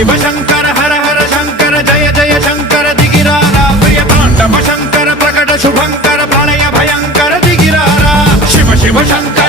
शिव शंकर हर हर शंकर जय जय शंकर दिगिरारा प्रिय तांडव शंकर प्रकट शुभंकर प्रलय भयंकर दिगिरारा शिव शिव शंकर